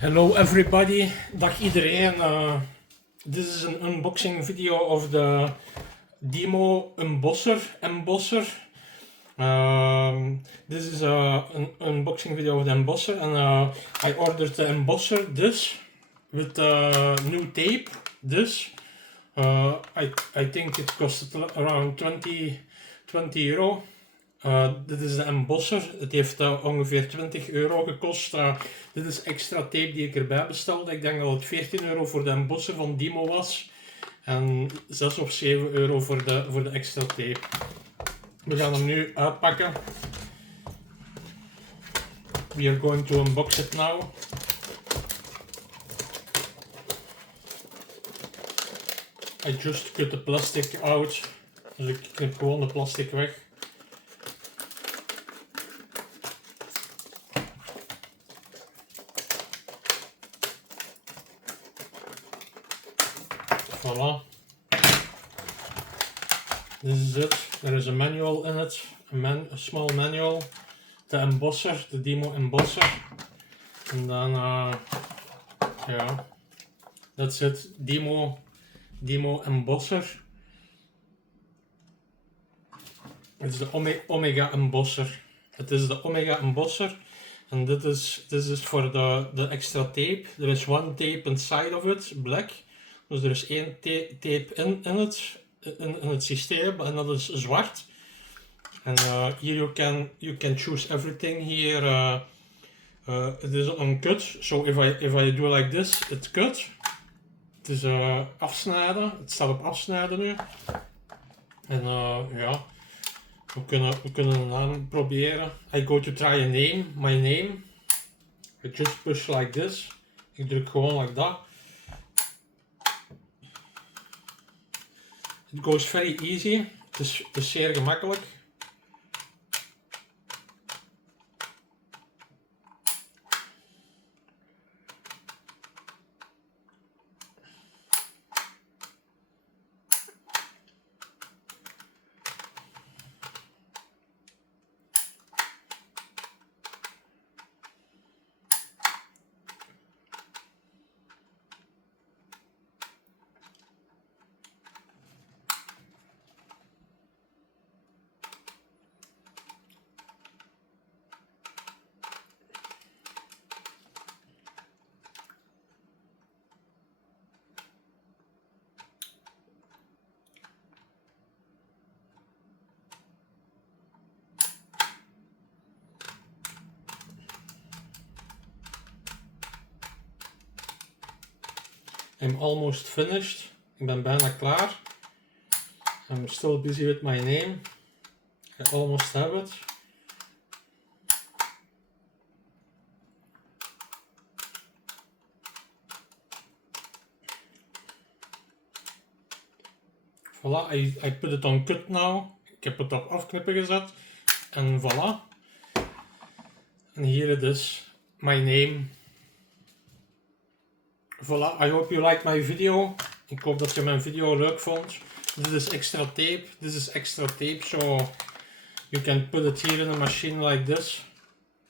Hello everybody, dag iedereen. This is an unboxing video of the DYMO Embosser. This is an unboxing video of the embosser, and I ordered the embosser with new tape. I think it costed around 20 euro. Dit is de embosser. Het heeft ongeveer 20 euro gekost. Dit is extra tape die ik erbij bestelde. Ik denk dat het 14 euro voor de embosser van DYMO was. En 6 of 7 euro voor de extra tape. We gaan hem nu uitpakken. We are going to unbox it now. I just cut the plastic out. Dus ik knip gewoon de plastic weg. Voila. This is it. There is a manual in it, a small manual. The embosser, the DYMO Embosser. And then, yeah, that's it. DYMO Embosser. It's the Omega Embosser. It is the Omega Embosser. And this is for the extra tape. There is one tape inside of it, black. Dus er is één tape in het systeem en dat is zwart. En here you can choose everything here. It is uncut, so if I do like this, it's cut. Het is afsnijden, het staat op afsnijden nu. En ja, we kunnen een naam proberen. I go to try a name, my name. I just push like this. Ik druk gewoon like dat. It goes very easy. Het is zeer gemakkelijk. I'm almost finished. Ik ben bijna klaar. I'm still busy with my name. I almost have it. Voilà, I put it on cut now. Ik heb het op afknippen gezet. En voilà. En hier het is. My name. Voilà, I hope you liked my video. Ik hoop dat je mijn video leuk vond. This is extra tape. This is extra tape, so you can put it here in a machine like this.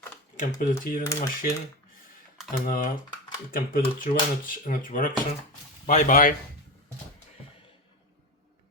You can put it here in a machine, and you can put it through and it works. Bye bye.